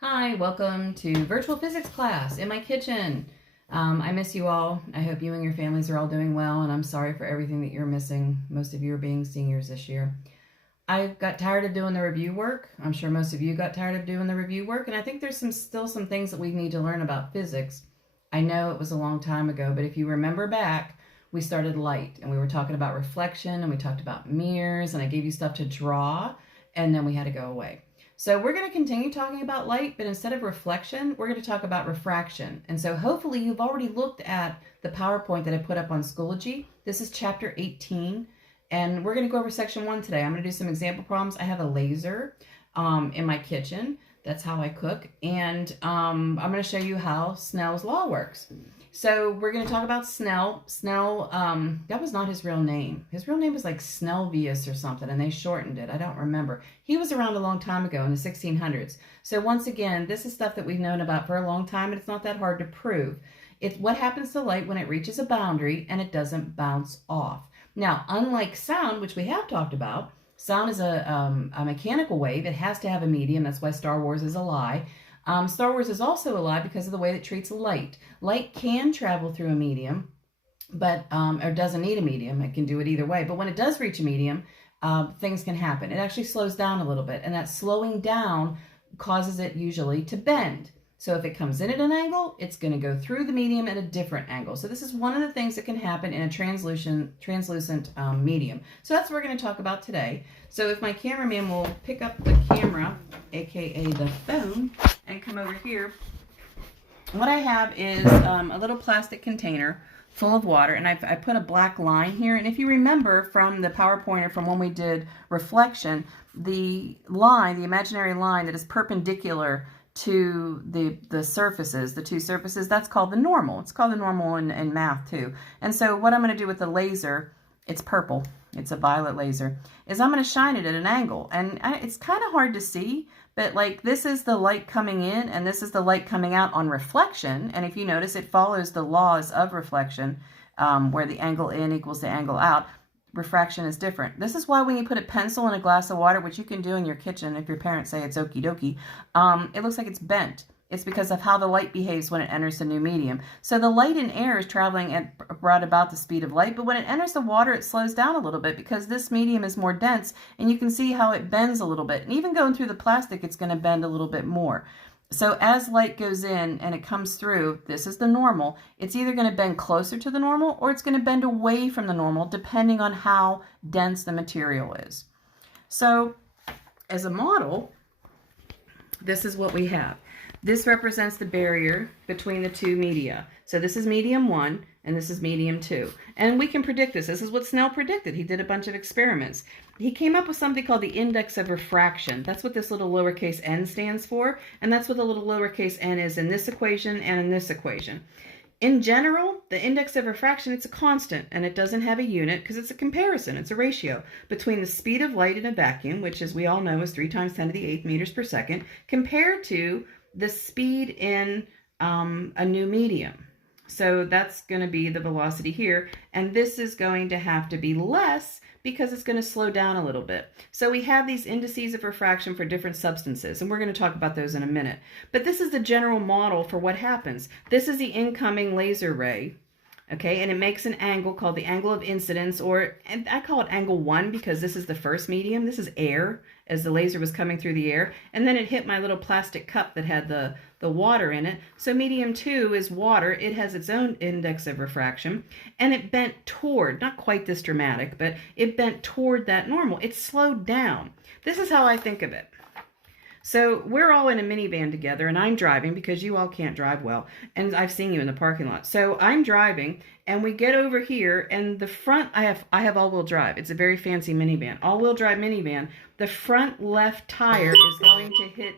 Hi, welcome to virtual physics class in my kitchen. I miss you all. I hope you and your families are all doing well, and I'm sorry for everything that you're missing. Most of you are being seniors this year. I got tired of doing the review work. I'm sure most of you got tired of doing the review work, and I think there's still some things that we need to learn about physics. I know it was a long time ago, but if you remember back, we started light, and we were talking about reflection, and we talked about mirrors, and I gave you stuff to draw, and then we had to go away. So we're going to continue talking about light, but instead of reflection, we're going to talk about refraction. And so hopefully you've already looked at the PowerPoint that I put up on Schoology. This is chapter 18, and we're going to go over section 1 today. I'm going to do some example problems. I have a laser in my kitchen. That's how I cook. And I'm going to show you how Snell's law works. So we're going to talk about Snell. Snell, that was not his real name. His real name was like Snellvius or something, and they shortened it. I don't remember. He was around a long time ago in the 1600s. So once again, this is stuff that we've known about for a long time, and it's not that hard to prove. It's what happens to light when it reaches a boundary and it doesn't bounce off. Now, unlike sound, which we have talked about, sound is a mechanical wave. It has to have a medium. That's why Star Wars is a lie. Star Wars is also a lie because of the way it treats light. Light can travel through a medium, but or doesn't need a medium. It can do it either way. But when it does reach a medium, things can happen. It actually slows down a little bit, and that slowing down causes it usually to bend. So if it comes in at an angle, it's going to go through the medium at a different angle. So this is one of the things that can happen in a translucent medium. So that's what we're going to talk about today. So if my cameraman will pick up the camera, aka the phone, and come over here, what I have is a little plastic container full of water, and I put a black line here. And if you remember from the PowerPoint or from when we did reflection, the line, the imaginary line that is perpendicular to the surfaces, the two surfaces, that's called the normal. It's called the normal in math too. And so what I'm going to do with the laser, it's purple, it's a violet laser, is I'm going to shine it at an angle. And it's kind of hard to see, but like this is the light coming in and this is the light coming out on reflection. And if you notice, it follows the laws of reflection, where the angle in equals the angle out. Refraction is different. This is why when you put a pencil in a glass of water, which you can do in your kitchen if your parents say it's okie dokie, it looks like it's bent. It's because of how the light behaves when it enters the new medium. So the light in air is traveling at about the speed of light, but when it enters the water, it slows down a little bit because this medium is more dense, and you can see how it bends a little bit. And even going through the plastic, it's going to bend a little bit more. So as light goes in and it comes through, this is the normal. It's either going to bend closer to the normal or it's going to bend away from the normal, depending on how dense the material is. So as a model, this is what we have. This represents the barrier between the two media. So this is medium 1 and this is medium 2. And we can predict this. This is what Snell predicted. He did a bunch of experiments. He came up with something called the index of refraction. That's what this little lowercase n stands for. And that's what the little lowercase n is in this equation and in this equation. In general, the index of refraction, it's a constant, and it doesn't have a unit because it's a comparison. It's a ratio between the speed of light in a vacuum, which as we all know is 3 times 10 to the 8th meters per second, compared to the speed in a new medium. So that's going to be the velocity here, and this is going to have to be less because it's going to slow down a little bit. So we have these indices of refraction for different substances, and we're going to talk about those in a minute. But this is the general model for what happens. This is the incoming laser ray, okay, and it makes an angle called the angle of incidence, and I call it angle 1 because this is the first medium. This is air, as the laser was coming through the air, and then it hit my little plastic cup that had the water in it. So medium 2 is water. It has its own index of refraction, and it bent toward, not quite this dramatic, but it bent toward that normal. It slowed down. This is how I think of it. So we're all in a minivan together, and I'm driving because you all can't drive well, and I've seen you in the parking lot. So I'm driving, and we get over here, and the front, I have all-wheel drive. It's a very fancy minivan, all-wheel drive minivan. The front left tire is going to hit,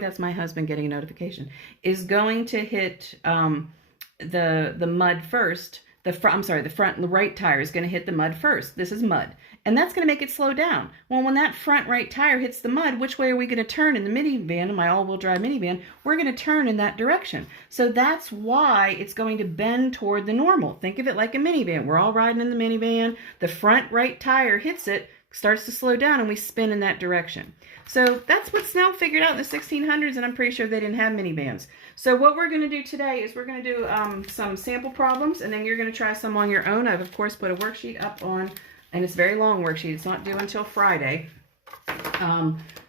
that's my husband getting a notification, is going to hit the mud first. The front right tire is going to hit the mud first. This is mud. And that's going to make it slow down. Well, when that front right tire hits the mud, which way are we going to turn in the minivan, in my all-wheel drive minivan? We're going to turn in that direction. So that's why it's going to bend toward the normal. Think of it like a minivan. We're all riding in the minivan. The front right tire hits it. starts to slow down and we spin in that direction. So that's what Snell figured out in the 1600s, and I'm pretty sure they didn't have minivans. So what we're going to do today is we're going to do some sample problems, and then you're going to try some on your own. I've, of course, put a worksheet up on, and it's a very long worksheet. It's not due until Friday.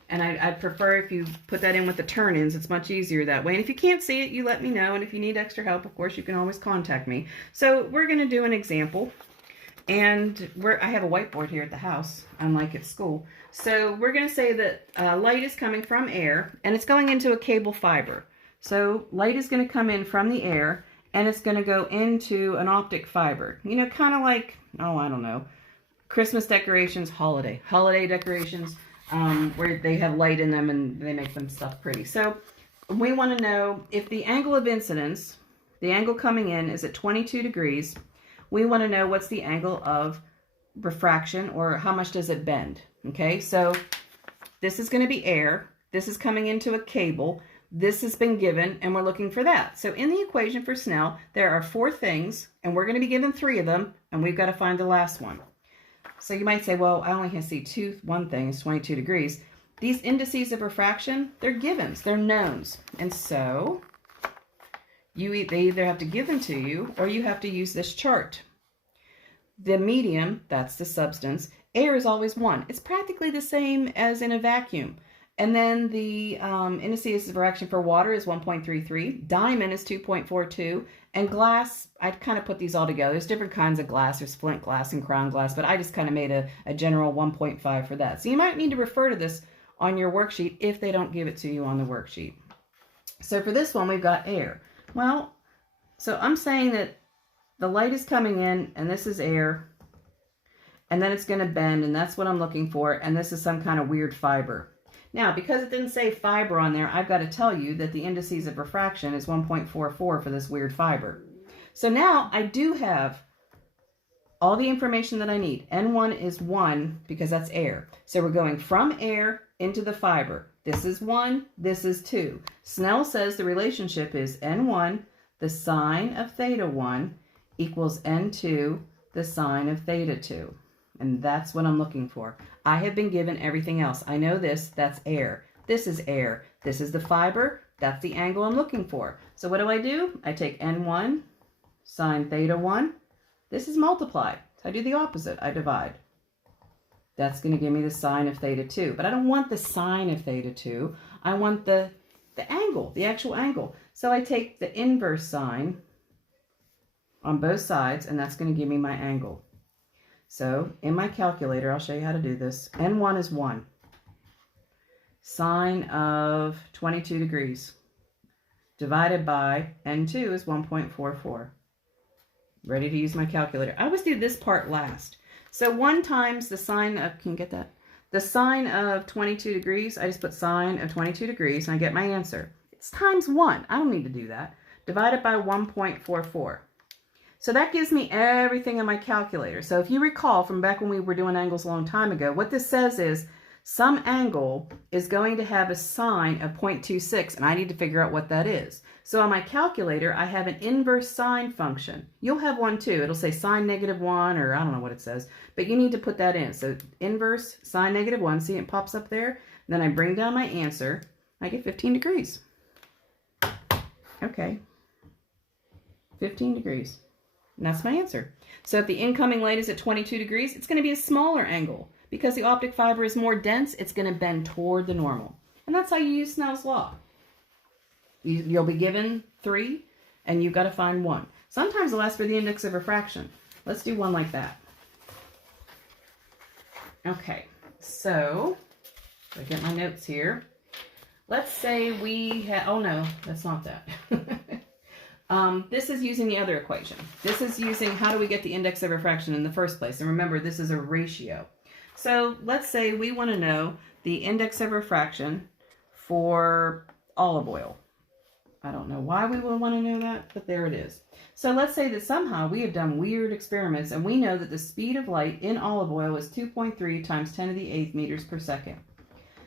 And I'd prefer if you put that in with the turn-ins. It's much easier that way. And if you can't see it, you let me know. And if you need extra help, of course, you can always contact me. So we're going to do an example. And I have a whiteboard here at the house, unlike at school. So we're going to say that light is coming from air, and it's going into a cable fiber. So light is going to come in from the air, and it's going to go into an optic fiber. You know, kind of like, oh, I don't know, Christmas decorations, holiday decorations, where they have light in them and they make them stuff pretty. So we want to know if the angle of incidence, the angle coming in, is at 22 degrees. We want to know what's the angle of refraction, or how much does it bend. Okay, so this is going to be air. This is coming into a cable. This has been given, and we're looking for that. So in the equation for Snell, there are 4 things, and we're going to be given 3 of them, and we've got to find the last one. So you might say, well, I only can see one thing is 22 degrees. These indices of refraction, they're givens, they're knowns. And so they either have to give them to you, or you have to use this chart. The medium, that's the substance. Air is always 1. It's practically the same as in a vacuum. And then the indices of refraction for water is 1.33. Diamond is 2.42. And glass, I'd kind of put these all together. There's different kinds of glass. There's flint glass and crown glass, but I just kind of made a general 1.5 for that. So you might need to refer to this on your worksheet if they don't give it to you on the worksheet. So for this one, we've got air. Well, so I'm saying that the light is coming in, and this is air, and then it's going to bend, and that's what I'm looking for, and this is some kind of weird fiber. Now, because it didn't say fiber on there, I've got to tell you that the indices of refraction is 1.44 for this weird fiber. So now I do have all the information that I need. N1 is 1 because that's air. So we're going from air into the fiber. This is 1, this is 2. Snell says the relationship is N1, the sine of theta 1, equals N2, the sine of theta 2. And that's what I'm looking for. I have been given everything else. I know this, that's air. This is air. This is the fiber. That's the angle I'm looking for. So what do? I take N1, sine theta 1. This is multiplied. So I do the opposite. I divide. That's going to give me the sine of theta 2. But I don't want the sine of theta 2. I want the angle, the actual angle. So I take the inverse sine on both sides, and that's going to give me my angle. So in my calculator, I'll show you how to do this. N1 is 1. Sine of 22 degrees divided by N2 is 1.44. Ready to use my calculator. I always do this part last. So 1 times the sine of, can you get that? The sine of 22 degrees, I just put sine of 22 degrees and I get my answer. It's times 1. I don't need to do that. Divided by 1.44. So that gives me everything in my calculator. So if you recall from back when we were doing angles a long time ago, what this says is some angle is going to have a sine of 0.26, and I need to figure out what that is. So on my calculator, I have an inverse sine function. You'll have one too. It'll say sine -1, or I don't know what it says, but you need to put that in. So inverse sine -1, see it pops up there? And then I bring down my answer. I get 15 degrees. Okay, 15 degrees. And that's my answer. So if the incoming light is at 22 degrees, it's going to be a smaller angle. Because the optic fiber is more dense, it's going to bend toward the normal. And that's how you use Snell's law. You'll be given 3, and you've got to find 1. Sometimes they'll ask for the index of refraction. Let's do one like that. Okay, so I get my notes here. Let's say we have, oh no, that's not that. This is using the other equation. This is using how do we get the index of refraction in the first place. And remember, this is a ratio. So let's say we want to know the index of refraction for olive oil. I don't know why we would want to know that, but there it is. So let's say that somehow we have done weird experiments and we know that the speed of light in olive oil is 2.3 times 10 to the 8th meters per second.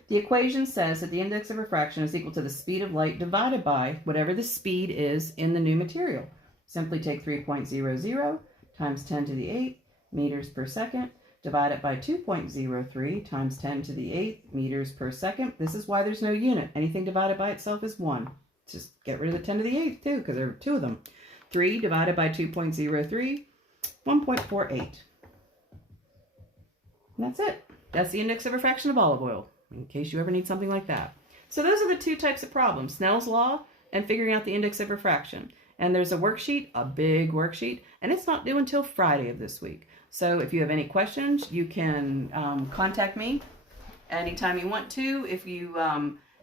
The equation says that the index of refraction is equal to the speed of light divided by whatever the speed is in the new material. Simply take 3.00 times 10 to the 8th meters per second divide it by 2.03 times 10 to the 8th meters per second. This is why there's no unit. Anything divided by itself is 1. Just get rid of the 10 to the 8th too, because there are 2 of them. 3 divided by 2.03, 1.48. And that's it. That's the index of refraction of olive oil, in case you ever need something like that. So those are the 2 types of problems, Snell's law and figuring out the index of refraction. And there's a worksheet, a big worksheet, and it's not due until Friday of this week. So if you have any questions, you can contact me anytime you want to. If you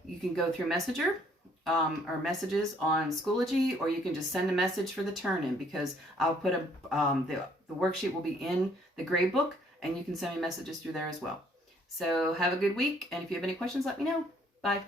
can go through Messenger or messages on Schoology, or you can just send a message for the turn-in, because I'll put the worksheet will be in the grade book, and you can send me messages through there as well. So have a good week, and if you have any questions, let me know. Bye.